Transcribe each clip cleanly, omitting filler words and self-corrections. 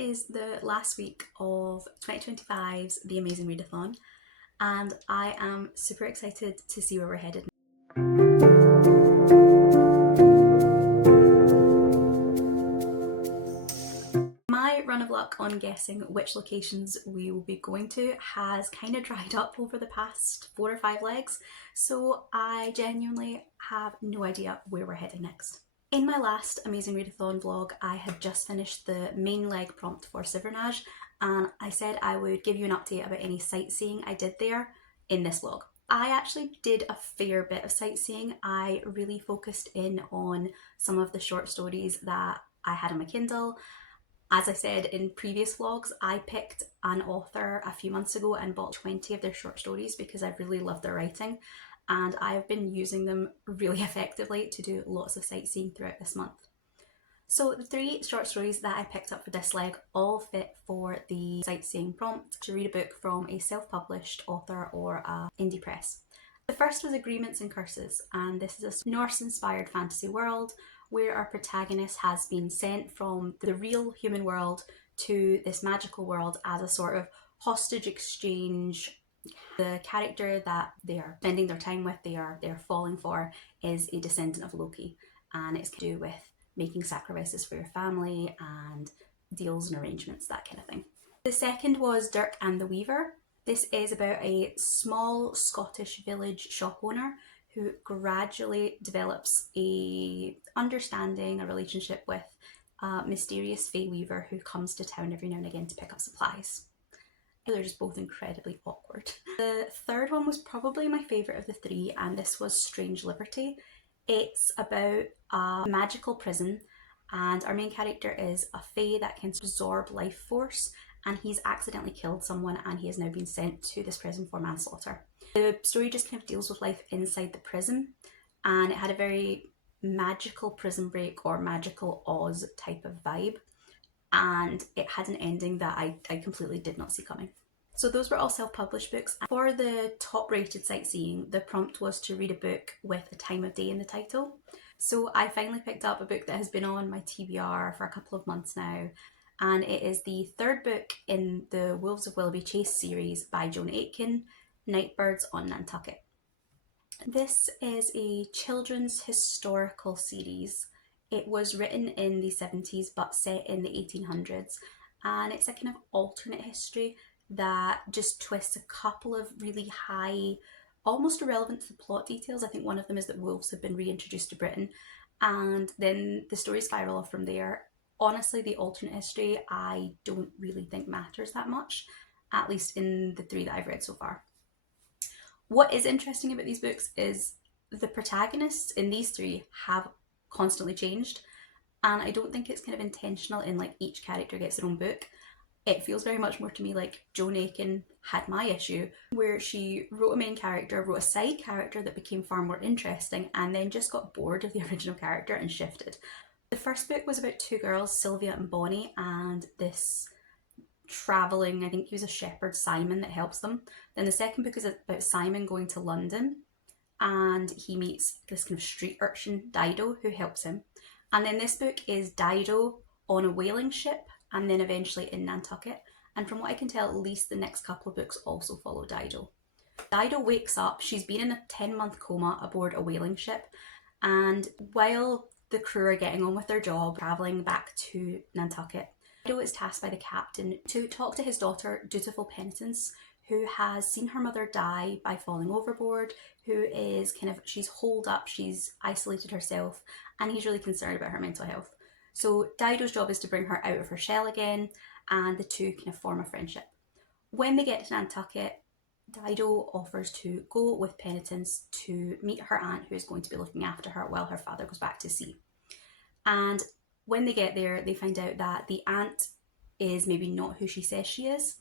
It is the last week of 2025's The Amazing Readathon, and I am super excited to see where we're headed. My run of luck on guessing which locations we will be going to has kind of dried up over the past 4 or 5 legs, so I genuinely have no idea where we're heading next. In my last Amazing Readathon vlog, I had just finished the main leg prompt for Sivernage, and I said I would give you an update about any sightseeing I did there in this vlog. I actually did a fair bit of sightseeing. I really focused in on some of the short stories that I had on my Kindle. As I said in previous vlogs, I picked an author a few months ago and bought 20 of their short stories because I really love their writing, and I've been using them really effectively to do lots of sightseeing throughout this month. So the 3 short stories that I picked up for this leg all fit for the sightseeing prompt to read a book from a self-published author or a indie press. The first was Agreements and Curses, and this is a Norse-inspired fantasy world where our protagonist has been sent from the real human world to this magical world as a sort of hostage exchange. The character that they are spending their time with, they're falling for, is a descendant of Loki, and it's to do with making sacrifices for your family and deals and arrangements, that kind of thing. The second was Dirk and the Weaver. This is about a small Scottish village shop owner who gradually develops a understanding, a relationship with a mysterious Fey Weaver who comes to town every now and again to pick up supplies. They're just both incredibly awkward. The third one was probably my favourite of the 3, and this was Strange Liberty. It's about a magical prison, and our main character is a Fae that can absorb life force, and he's accidentally killed someone and he has now been sent to this prison for manslaughter. The story just kind of deals with life inside the prison, and it had a very magical Prison Break or magical Oz type of vibe, and it had an ending that I completely did not see coming. So those were all self-published books. For the top rated sightseeing, the prompt was to read a book with a time of day in the title. So I finally picked up a book that has been on my TBR for a couple of months now, and it is the 3rd book in the Wolves of Willoughby Chase series by Joan Aitken, Nightbirds on Nantucket. This is a children's historical series. It was written in the 70s but set in the 1800s, and it's a kind of alternate history that just twists a couple of really high, almost irrelevant to the plot details. I think one of them is that wolves have been reintroduced to Britain, and then the stories spiral off from there. Honestly, the alternate history I don't really think matters that much, at least in the 3 that I've read so far. What is interesting about these books is the protagonists in these 3 have constantly changed, and I don't think it's kind of intentional in like each character gets their own book. It feels very much more to me like Joan Aitken had my issue, where she wrote a main character, wrote a side character that became far more interesting, and then just got bored of the original character and shifted. The first book was about 2 girls, Sylvia and Bonnie, and this travelling, I think he was a shepherd, Simon, that helps them. Then the second book is about Simon going to London, and he meets this kind of street urchin, Dido, who helps him. And then this book is Dido on a whaling ship, and then eventually in Nantucket. And from what I can tell, at least the next couple of books also follow Dido. Dido wakes up, she's been in a 10-month coma aboard a whaling ship, and while the crew are getting on with their job, travelling back to Nantucket, Dido is tasked by the captain to talk to his daughter, Dutiful Penitence, who has seen her mother die by falling overboard, who is she's holed up, she's isolated herself, and he's really concerned about her mental health. So Dido's job is to bring her out of her shell again, and the 2 kind of form a friendship. When they get to Nantucket, Dido offers to go with Penitence to meet her aunt, who is going to be looking after her while her father goes back to sea. And when they get there, they find out that the aunt is maybe not who she says she is.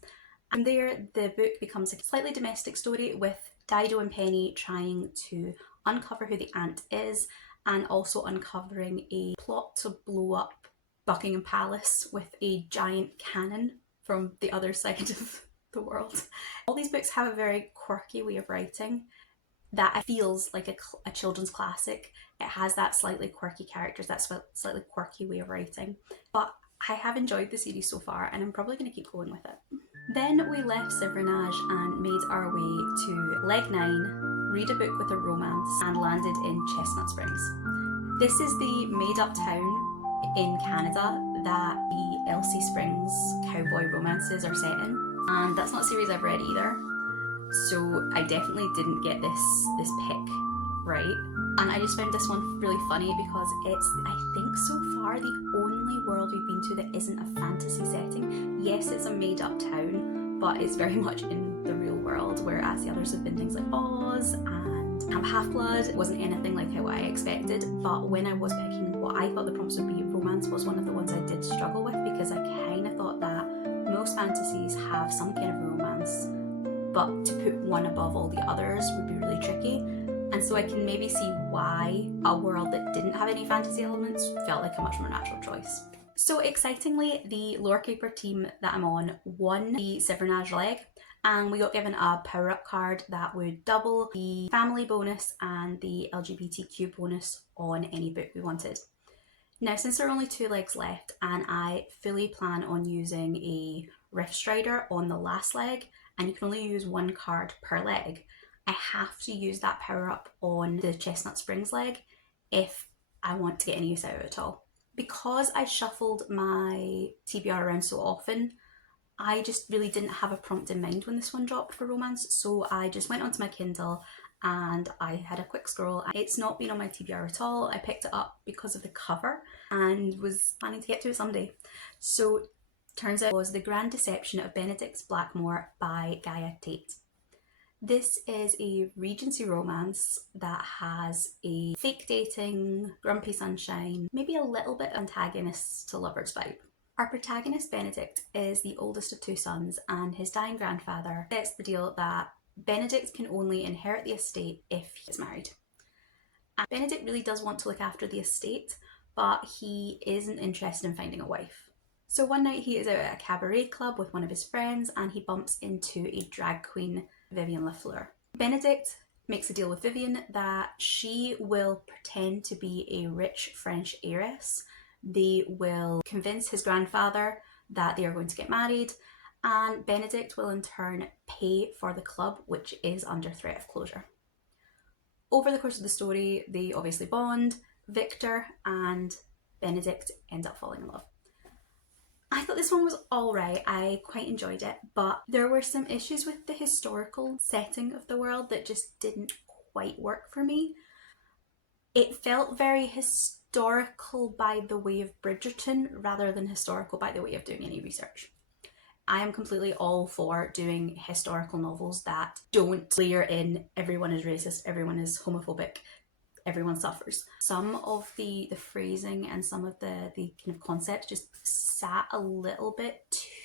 And there, the book becomes a slightly domestic story with Dido and Penny trying to uncover who the aunt is, and also uncovering a plot to blow up Buckingham Palace with a giant cannon from the other side of the world. All these books have a very quirky way of writing that feels like a children's classic. It has that slightly quirky characters, that slightly quirky way of writing. But I have enjoyed the series so far and I'm probably going to keep going with it. Then we left Civernage and made our way to Leg 9, read a book with a romance, and landed in Chestnut Springs. This is the made-up town in Canada that the Elsie Springs cowboy romances are set in. And that's not a series I've read either, so I definitely didn't get this pick right. And I just found this one really funny because it's, I think so far, the only world we've been to that isn't a fantasy setting. Yes, it's a made-up town, but it's very much in the real world, whereas the others have been things like Oz and Camp Half-Blood. It wasn't anything like how I expected, but when I was picking what I thought the prompts would be, romance was one of the ones I did struggle with, because I kind of thought that most fantasies have some kind of romance, but to put one above all the others would be really tricky. And so I can maybe see why a world that didn't have any fantasy elements felt like a much more natural choice. So excitingly, the Lore Keeper team that I'm on won the Civernage leg, and we got given a power-up card that would double the family bonus and the LGBTQ bonus on any book we wanted. Now, since there are only 2 legs left and I fully plan on using a Riftstrider on the last leg, and you can only use 1 card per leg, I have to use that power up on the Chestnut Springs leg if I want to get any use out of it at all. Because I shuffled my TBR around so often, I just really didn't have a prompt in mind when this one dropped for romance, so I just went onto my Kindle and I had a quick scroll. It's not been on my TBR at all. I picked it up because of the cover and was planning to get to it someday. So turns out it was The Grand Deception of Benedict Blackmore by Gaia Tate. This is a Regency romance that has a fake dating, grumpy sunshine, maybe a little bit antagonist to lovers vibe. Our protagonist Benedict is the oldest of 2 sons, and his dying grandfather sets the deal that Benedict can only inherit the estate if he is married. And Benedict really does want to look after the estate, but he isn't interested in finding a wife. So one night he is out at a cabaret club with one of his friends and he bumps into a drag queen, Vivian Lafleur. Benedict makes a deal with Vivian that she will pretend to be a rich French heiress. They will convince his grandfather that they are going to get married, and Benedict will in turn pay for the club, which is under threat of closure. Over the course of the story, they obviously bond. Victor and Benedict end up falling in love. I thought this one was alright, I quite enjoyed it, but there were some issues with the historical setting of the world that just didn't quite work for me. It felt very historical by the way of Bridgerton rather than historical by the way of doing any research. I am completely all for doing historical novels that don't layer in everyone is racist, everyone is homophobic, everyone suffers. Some of the phrasing and some of the kind of concepts just sat a little bit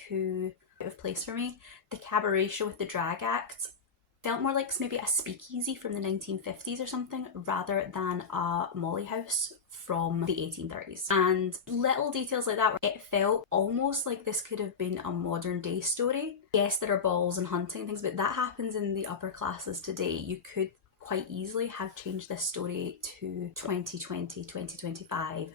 too out of place for me. The cabaret show with the drag act felt more like maybe a speakeasy from the 1950s or something rather than a molly house from the 1830s. And little details like that, it felt almost like this could have been a modern day story. Yes, there are balls and hunting and things, but that happens in the upper classes today. You could quite easily have changed this story to 2020, 2025,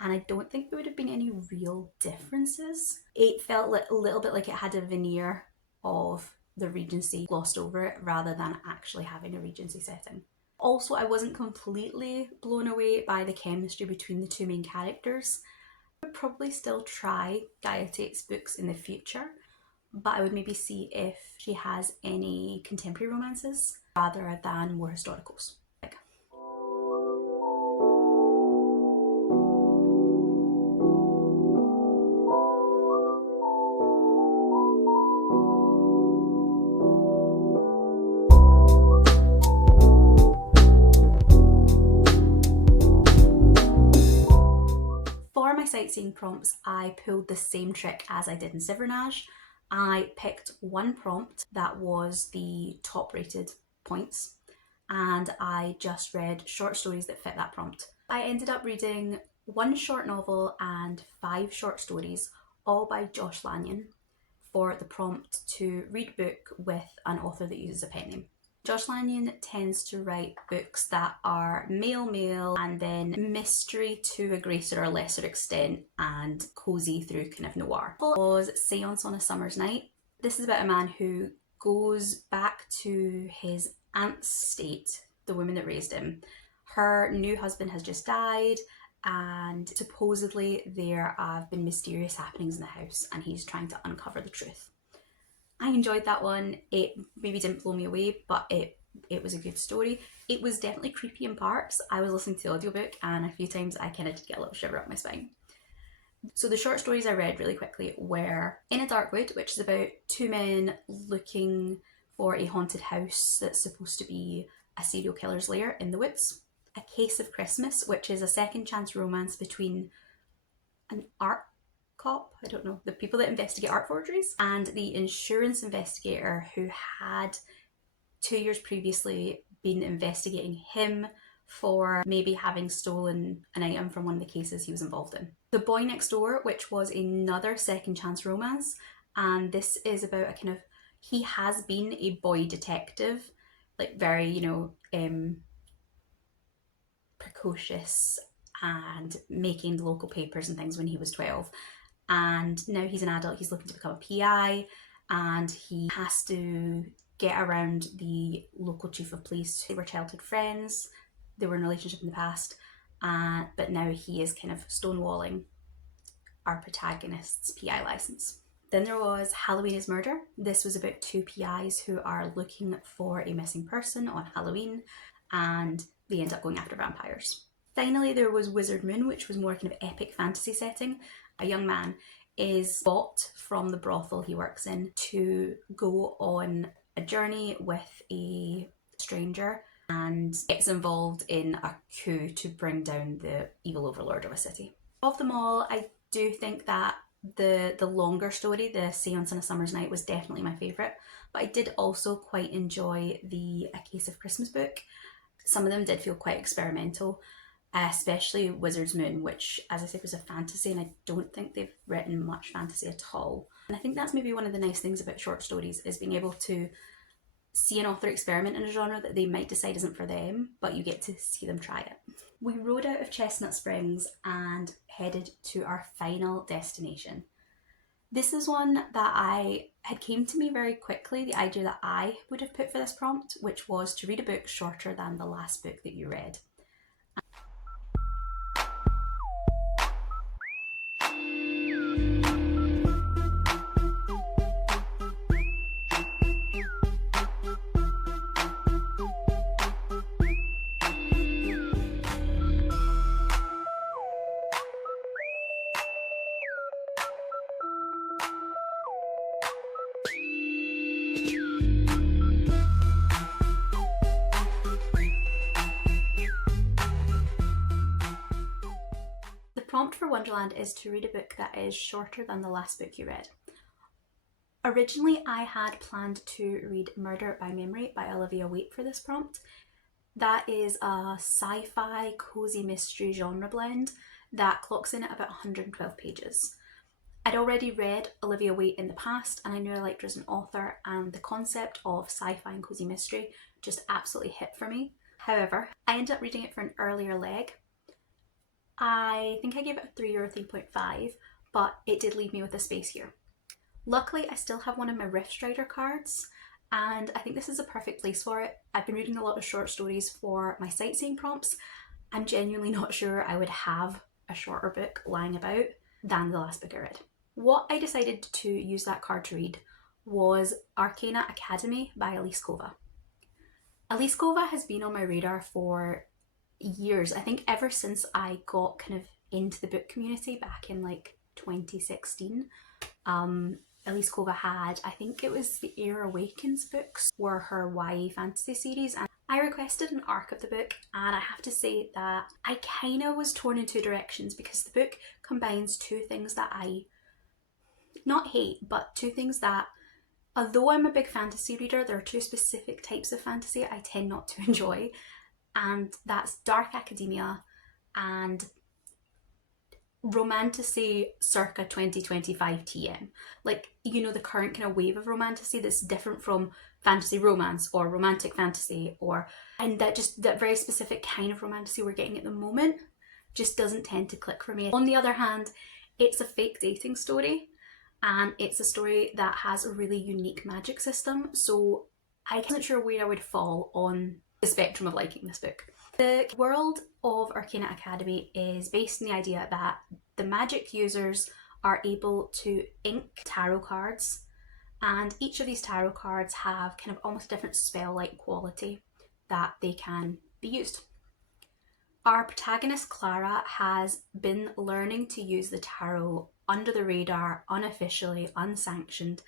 and I don't think there would have been any real differences. It felt like a little bit like it had a veneer of the Regency glossed over it rather than actually having a Regency setting. Also, I wasn't completely blown away by the chemistry between the 2 main characters. I would probably still try Gaia Tate's books in the future, but I would maybe see if she has any contemporary romances rather than more historicals. For my sightseeing prompts, I pulled the same trick as I did in Civernage. I picked 1 prompt that was the top rated points, and I just read short stories that fit that prompt. I ended up reading 1 short novel and 5 short stories, all by Josh Lanyon, for the prompt to read book with an author that uses a pen name. Josh Lanyon tends to write books that are male and then mystery to a greater or lesser extent and cosy through kind of noir. It was Seance on a Summer's Night. This is about a man who goes back to his aunt's estate, the woman that raised him. Her new husband has just died and supposedly there have been mysterious happenings in the house and he's trying to uncover the truth. I enjoyed that one. It maybe didn't blow me away, but it was a good story. It was definitely creepy in parts. I was listening to the audiobook and a few times I kind of did get a little shiver up my spine. So the short stories I read really quickly were In a Dark Wood, which is about two men looking for a haunted house that's supposed to be a serial killer's lair in the woods. A Case of Christmas, which is a second chance romance between an art cop, I don't know, the people that investigate art forgeries, and the insurance investigator who had 2 years previously been investigating him for maybe having stolen an item from one of the cases he was involved in. The Boy Next Door, which was another second chance romance, and this is about a kind of, he has been a boy detective, like very, you know, precocious and making the local papers and things when he was 12. And now he's an adult, he's looking to become a PI, and he has to get around the local chief of police. They were childhood friends, they were in a relationship in the past, but now he is kind of stonewalling our protagonist's PI license. Then there was Halloween is Murder. This was about two PIs who are looking for a missing person on Halloween and they end up going after vampires. Finally, there was Wizard Moon, which was more kind of epic fantasy setting. A young man is bought from the brothel he works in to go on a journey with a stranger and gets involved in a coup to bring down the evil overlord of a city. Of them all, I do think that the longer story, the Seance on a Summer's Night, was definitely my favourite, but I did also quite enjoy the A Case of Christmas book. Some of them did feel quite experimental, especially Wizard's Moon, which, as I said, was a fantasy, and I don't think they've written much fantasy at all. And I think that's maybe one of the nice things about short stories, is being able to see an author experiment in a genre that they might decide isn't for them, but you get to see them try it. We rode out of Chestnut Springs and headed to our final destination. This is one that had came to me very quickly, the idea that I would have put for this prompt, which was to read a book shorter than the last book that you read. Prompt for Wonderland is to read a book that is shorter than the last book you read. Originally, I had planned to read Murder by Memory by Olivia Waite for this prompt. That is a sci-fi cozy mystery genre blend that clocks in at about 112 pages. I'd already read Olivia Waite in the past and I knew I liked her as an author, and the concept of sci-fi and cozy mystery just absolutely hit for me. However, I ended up reading it for an earlier leg. I think I gave it a 3 or a 3.5, but it did leave me with a space here. Luckily, I still have one of my Riftstrider cards, and I think this is a perfect place for it. I've been reading a lot of short stories for my sightseeing prompts. I'm genuinely not sure I would have a shorter book lying about than the last book I read. What I decided to use that card to read was Arcana Academy by Elise Kova. Elise Kova has been on my radar for years. I think ever since I got kind of into the book community back in like 2016. Elise Kova had, I think it was the Air Awakens books were her YA fantasy series, and I requested an arc of the book, and I have to say that I kind of was torn in two directions because the book combines two things that I not hate, but two things that, although I'm a big fantasy reader, there are two specific types of fantasy I tend not to enjoy. And that's dark academia and romantasy circa 2025 TM. Like, you know, the current kind of wave of romantasy that's different from fantasy romance or romantic fantasy, or, and that very specific kind of romantasy we're getting at the moment just doesn't tend to click for me. On the other hand, it's a fake dating story, and it's a story that has a really unique magic system, so I wasn't sure where I would fall on the spectrum of liking this book. The world of Arcana Academy is based on the idea that the magic users are able to ink tarot cards, and each of these tarot cards have kind of almost a different spell-like quality that they can be used. Our protagonist Clara has been learning to use the tarot under the radar, unofficially, unsanctioned,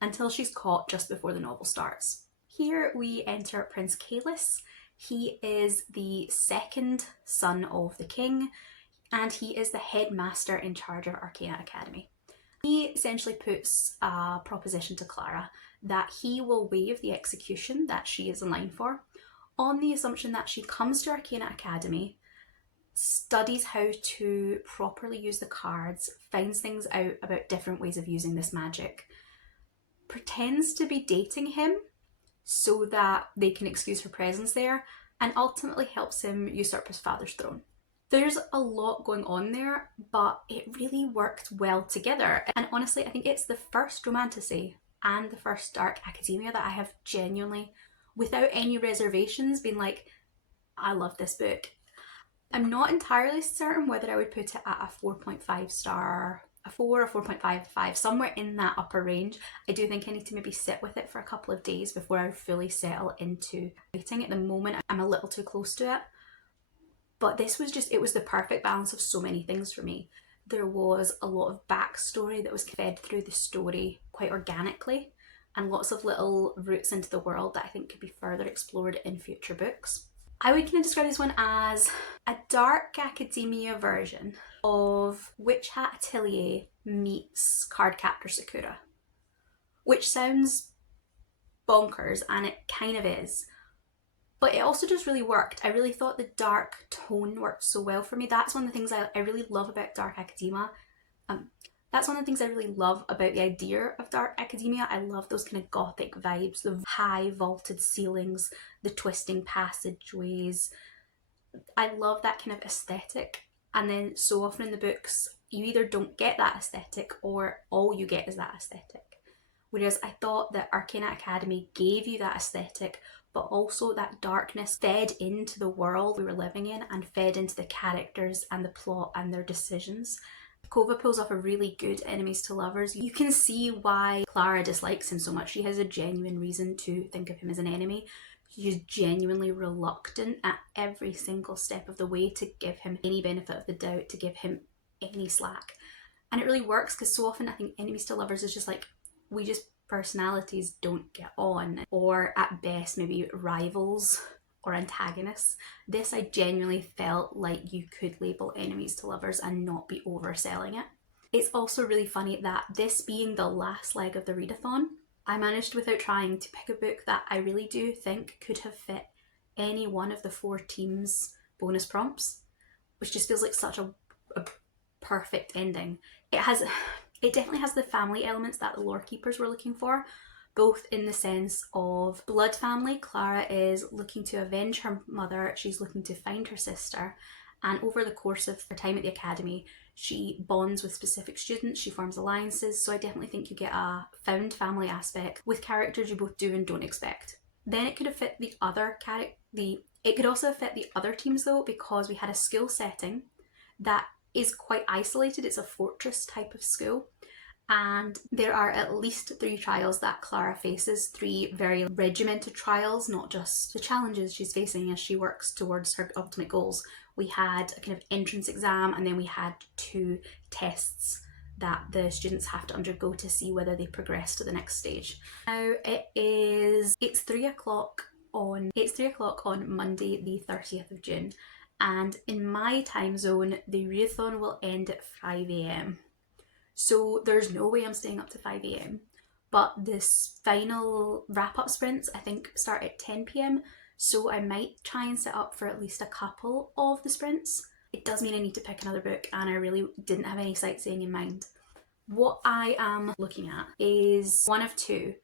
until she's caught just before the novel starts. Here we enter Prince Kalis. He is the second son of the king, and he is the headmaster in charge of Arcana Academy. He essentially puts a proposition to Clara that he will waive the execution that she is in line for, on the assumption that she comes to Arcana Academy, studies how to properly use the cards, finds things out about different ways of using this magic, pretends to be dating him so that they can excuse her presence there, and ultimately helps him usurp his father's throne. There's a lot going on there, but it really worked well together. And honestly, I think it's the first romantasy and the first dark academia that I have genuinely, without any reservations, been like, I love this book. I'm not entirely certain whether I would put it at a 4.5 star, a 4 or 4.55, somewhere in that upper range. I do think I need to maybe sit with it for a couple of days before I fully settle into writing. At the moment, I'm a little too close to it. But this was just, it was the perfect balance of so many things for me. There was a lot of backstory that was fed through the story quite organically, and lots of little routes into the world that I think could be further explored in future books. I would kind of describe this one as a dark academia version of Witch Hat Atelier meets Cardcaptor Sakura, which sounds bonkers, and it kind of is, but it also just really worked. I really thought the dark tone worked so well for me. That's one of the things I really love about dark academia. That's one of the things I really love about the idea of dark academia. I love those kind of gothic vibes, the high vaulted ceilings, the twisting passageways. I love that kind of aesthetic. And then so often in the books, you either don't get that aesthetic or all you get is that aesthetic. Whereas I thought that Arcana Academy gave you that aesthetic, but also that darkness fed into the world we were living in and fed into the characters and the plot and their decisions. Kova pulls off a really good enemies to lovers. You can see why Clara dislikes him so much. She has a genuine reason to think of him as an enemy. She's genuinely reluctant at every single step of the way to give him any benefit of the doubt, to give him any slack. And it really works because so often I think enemies to lovers is just like, we just, personalities don't get on, or at best maybe rivals or antagonists. This, I genuinely felt like you could label enemies to lovers and not be overselling it. It's also really funny that this being the last leg of the readathon, I managed without trying to pick a book that I really do think could have fit any one of the 4 teams' bonus prompts, which just feels like such a perfect ending. It definitely has the family elements that the lore keepers were looking for, both in the sense of blood family. Clara is looking to avenge her mother, she's looking to find her sister, and over the course of her time at the academy, she bonds with specific students, she forms alliances, so I definitely think you get a found family aspect with characters you both do and don't expect. Then it could have fit the other it could also have fit the other teams though, because we had a school setting that is quite isolated. It's a fortress type of school, and there are at least 3 trials that Clara faces, 3 very regimented trials, not just the challenges she's facing as she works towards her ultimate goals. We had a kind of entrance exam, and then we had 2 tests that the students have to undergo to see whether they progress to the next stage. Now it's 3 o'clock on Monday the 30th of June, and in my time zone the readathon will end at 5 a.m. So there's no way I'm staying up to 5 a.m. But this final wrap-up sprints I think start at 10 p.m. so I might try and set up for at least a couple of the sprints. it does mean I need to pick another book, and I really didn't have any sightseeing in mind. What I am looking at is one of two.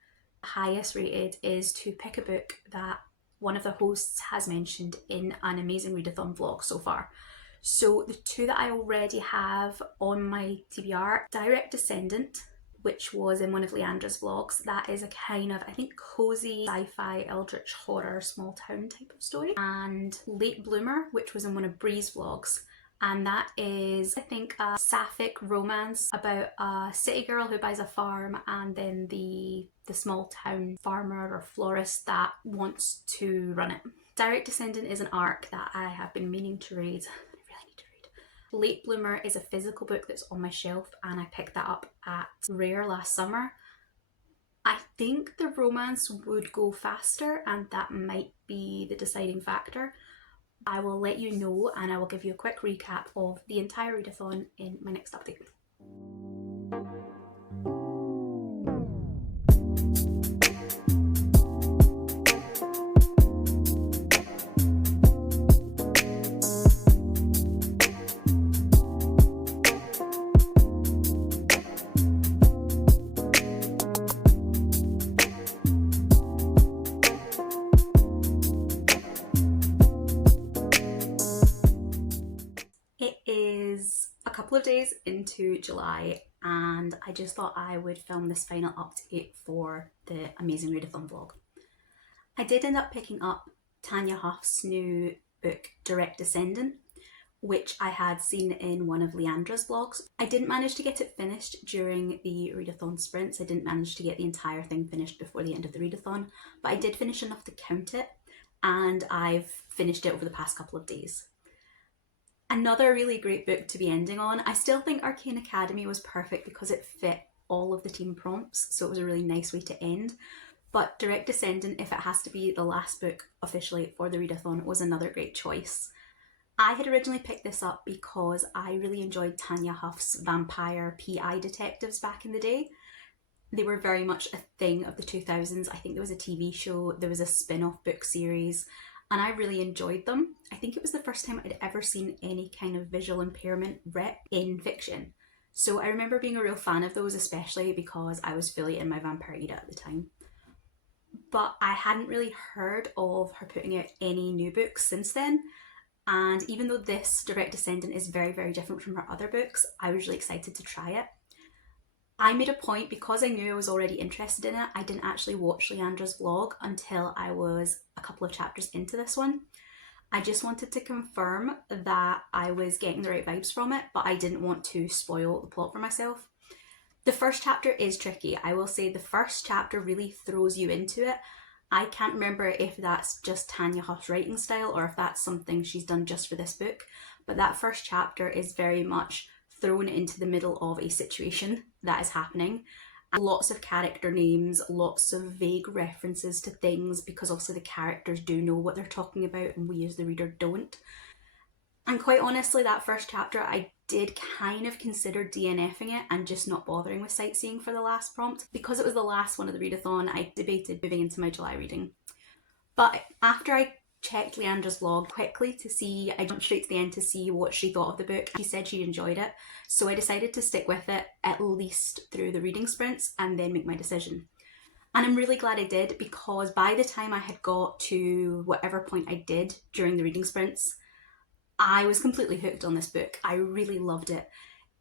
The highest rated is to pick a book that one of the hosts has mentioned in an Amazing Readathon vlog so far. So the two that I already have on my TBR, Direct Descendant, which was in one of Leandra's vlogs. That is a kind of, I think, cozy sci-fi eldritch horror small town type of story. And Late Bloomer, which was in one of Bree's vlogs. And that is, I think, a sapphic romance about a city girl who buys a farm, and then the small town farmer or florist that wants to run it. Direct Descendant is an arc that I have been meaning to read. I really need to read. Late Bloomer is a physical book that's on my shelf, and I picked that up at Rare last summer. I think the romance would go faster, and that might be the deciding factor. I will let you know, and I will give you a quick recap of the entire readathon in my next update. Couple of days into July, and I just thought I would film this final update for the Amazing Readathon vlog. I did end up picking up Tanya Huff's new book Direct Descendant, which I had seen in one of Leandra's vlogs. I didn't manage to get it finished during the readathon sprints. I didn't manage to get the entire thing finished before the end of the readathon, but I did finish enough to count it, and I've finished it over the past couple of days. Another really great book to be ending on. I still think Arcane Academy was perfect because it fit all of the team prompts, so it was a really nice way to end. But Direct Descendant, if it has to be the last book officially for the readathon, was another great choice. I had originally picked this up because I really enjoyed Tanya Huff's vampire PI detectives back in the day. They were very much a thing of the 2000s. I think there was a TV show, there was a spin-off book series, and I really enjoyed them. I think it was the first time I'd ever seen any kind of visual impairment rep in fiction. So I remember being a real fan of those, especially because I was fully in my vampire era at the time. But I hadn't really heard of her putting out any new books since then. And even though this Direct Descendant is very, very different from her other books, I was really excited to try it. I made a point, because I knew I was already interested in it, I didn't actually watch Leandra's vlog until I was a couple of chapters into this one. I just wanted to confirm that I was getting the right vibes from it, but I didn't want to spoil the plot for myself. The first chapter is tricky. I will say the first chapter really throws you into it. I can't remember if that's just Tanya Huff's writing style or if that's something she's done just for this book, but that first chapter is very much thrown into the middle of a situation that is happening. And lots of character names, lots of vague references to things, because also the characters do know what they're talking about and we as the reader don't. And quite honestly, that first chapter I did kind of consider DNFing it and just not bothering with sightseeing for the last prompt. Because it was the last one of the readathon, I debated moving into my July reading. But after I checked Leandra's vlog quickly to see, I jumped straight to the end to see what she thought of the book. She said she enjoyed it, so I decided to stick with it at least through the reading sprints and then make my decision. And I'm really glad I did, because by the time I had got to whatever point I did during the reading sprints, I was completely hooked on this book. I really loved it.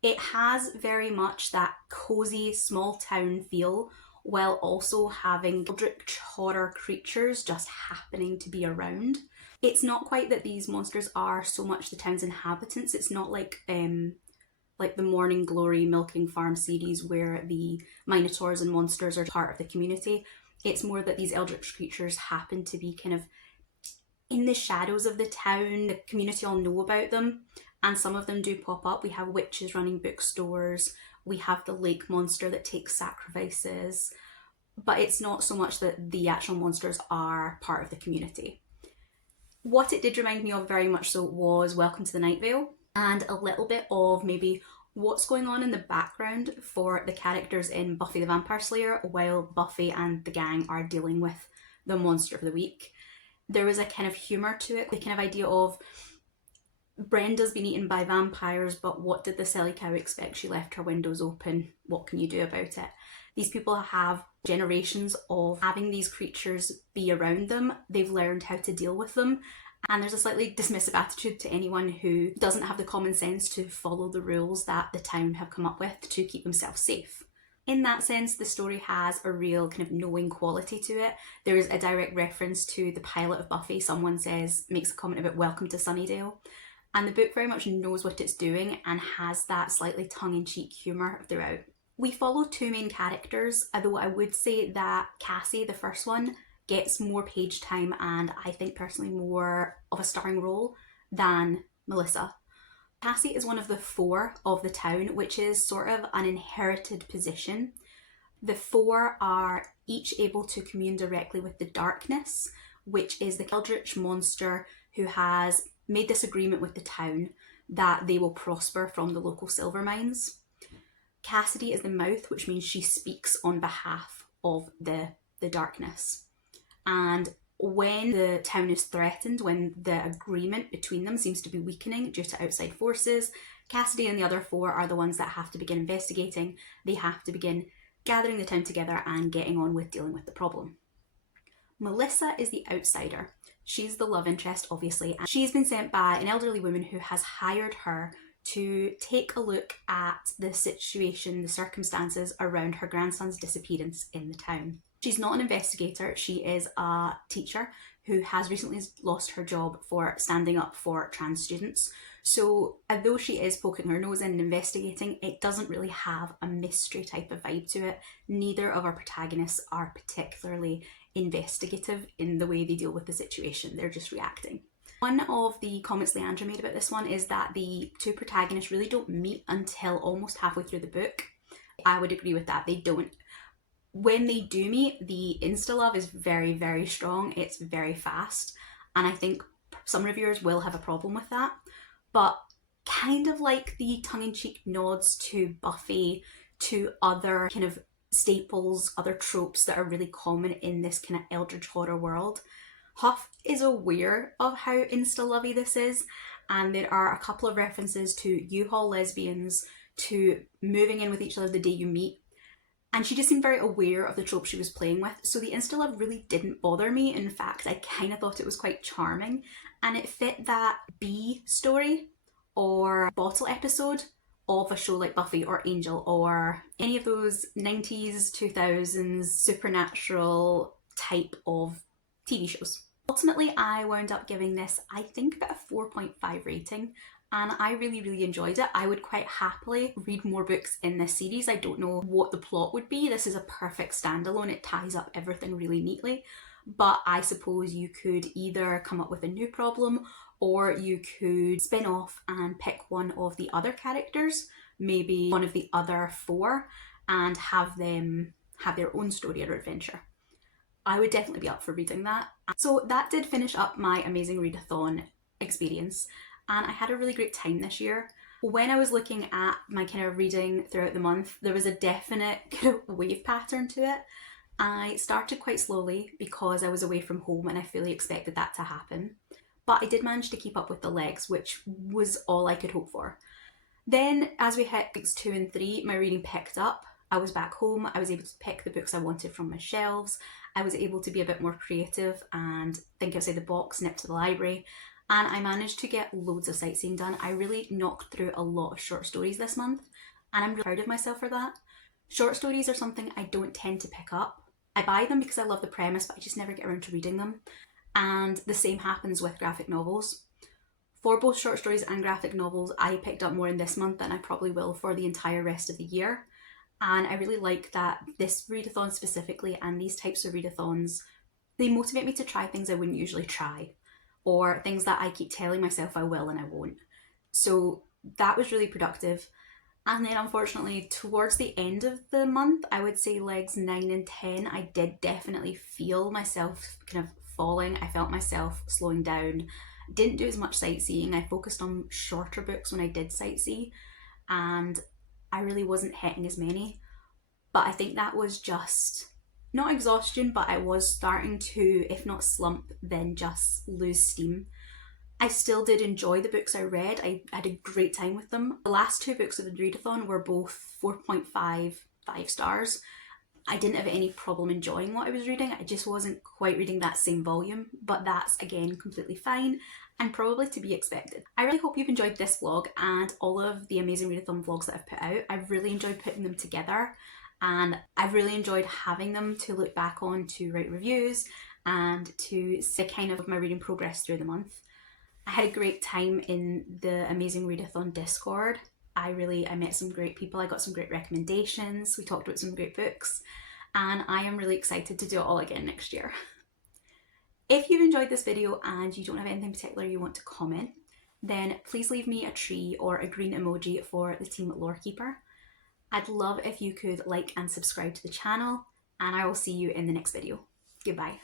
It has very much that cozy small town feel, while also having eldritch horror creatures just happening to be around. It's not quite that these monsters are so much the town's inhabitants. It's not like the Morning Glory Milking Farm series where the minotaurs and monsters are part of the community. It's more that these eldritch creatures happen to be kind of in the shadows of the town. The community all know about them, and some of them do pop up. We have witches running bookstores, we have the lake monster that takes sacrifices, but it's not so much that the actual monsters are part of the community. What it did remind me of very much so was Welcome to the Night Vale, and a little bit of maybe what's going on in the background for the characters in Buffy the Vampire Slayer while Buffy and the gang are dealing with the monster of the week. There was a kind of humour to it, the kind of idea of Brenda's been eaten by vampires, but what did the silly cow expect? She left her windows open. What can you do about it? These people have generations of having these creatures be around them. They've learned how to deal with them. And there's a slightly dismissive attitude to anyone who doesn't have the common sense to follow the rules that the town have come up with to keep themselves safe. In that sense, the story has a real kind of knowing quality to it. There is a direct reference to the pilot of Buffy. Someone makes a comment about welcome to Sunnydale. And the book very much knows what it's doing and has that slightly tongue-in-cheek humour throughout. We follow two main characters, although I would say that Cassie, the first one, gets more page time and I think personally more of a starring role than Melissa. Cassie is one of the four of the town, which is sort of an inherited position. The four are each able to commune directly with the darkness, which is the eldritch monster who has made this agreement with the town that they will prosper from the local silver mines. Cassidy is the mouth, which means she speaks on behalf of the darkness. And when the town is threatened, when the agreement between them seems to be weakening due to outside forces, Cassidy and the other four are the ones that have to begin investigating. They have to begin gathering the town together and getting on with dealing with the problem. Melissa is the outsider. She's the love interest, obviously, and she's been sent by an elderly woman who has hired her to take a look at the situation, the circumstances around her grandson's disappearance in the town. She's not an investigator, she is a teacher who has recently lost her job for standing up for trans students. So although she is poking her nose in and investigating, it doesn't really have a mystery type of vibe to it. Neither of our protagonists are particularly investigative in the way they deal with the situation, they're just reacting. One of the comments Leandra made about this one is that the two protagonists really don't meet until almost halfway through the book. I would agree with that, they don't. When they do meet, the insta-love is very, very strong, it's very fast, and I think some reviewers will have a problem with that. But kind of like the tongue-in-cheek nods to Buffy, to other kind of staples, other tropes that are really common in this kind of eldritch horror world, Huff is aware of how insta-lovey this is, and there are a couple of references to U-Haul lesbians, to moving in with each other the day you meet, and she just seemed very aware of the trope she was playing with, so the insta-love really didn't bother me. In fact, I kind of thought it was quite charming, and it fit that B story or bottle episode of a show like Buffy or Angel or any of those 90s, 2000s supernatural type of TV shows. Ultimately, I wound up giving this, I think, about a 4.5 rating, and I really, really enjoyed it. I would quite happily read more books in this series. I don't know what the plot would be. This is a perfect standalone. It ties up everything really neatly, but I suppose you could either come up with a new problem or you could spin off and pick one of the other characters, maybe one of the other four, and have them have their own story or adventure. I would definitely be up for reading that. So that did finish up my amazing readathon experience, and I had a really great time this year. When I was looking at my kind of reading throughout the month, there was a definite kind of wave pattern to it. I started quite slowly because I was away from home and I fully expected that to happen. But I did manage to keep up with the legs, which was all I could hope for. Then as we hit weeks 2 and 3, my reading picked up. I was back home, I was able to pick the books I wanted from my shelves, I was able to be a bit more creative and think outside the box, nip to the library, and I managed to get loads of sightseeing done. I really knocked through a lot of short stories this month, and I'm really proud of myself for that. Short stories are something I don't tend to pick up. I buy them because I love the premise, but I just never get around to reading them. And the same happens with graphic novels. For both short stories and graphic novels, I picked up more in this month than I probably will for the entire rest of the year. And I really like that this readathon specifically, and these types of readathons, they motivate me to try things I wouldn't usually try, or things that I keep telling myself I will and I won't. So that was really productive. And then unfortunately towards the end of the month, I would say legs 9 and 10, I did definitely feel myself kind of falling. I felt myself slowing down. Didn't do as much sightseeing. I focused on shorter books when I did sightsee, and I really wasn't hitting as many. But I think that was just not exhaustion, but I was starting to, if not slump, then just lose steam. I still did enjoy the books I read. I had a great time with them. The last two books of the readathon were both 4.5 5 stars. I didn't have any problem enjoying what I was reading. I just wasn't quite reading that same volume, but that's again completely fine and probably to be expected. I really hope you've enjoyed this vlog and all of the amazing readathon vlogs that I've put out. I've really enjoyed putting them together, and I've really enjoyed having them to look back on, to write reviews and to see kind of my reading progress through the month. I had a great time in the Amazing Readathon Discord. I met some great people. I got some great recommendations. We talked about some great books, and I am really excited to do it all again next year. If you've enjoyed this video and you don't have anything particular you want to comment, then please leave me a tree or a green emoji for the team at Lorekeeper. I'd love if you could like and subscribe to the channel, and I will see you in the next video. Goodbye.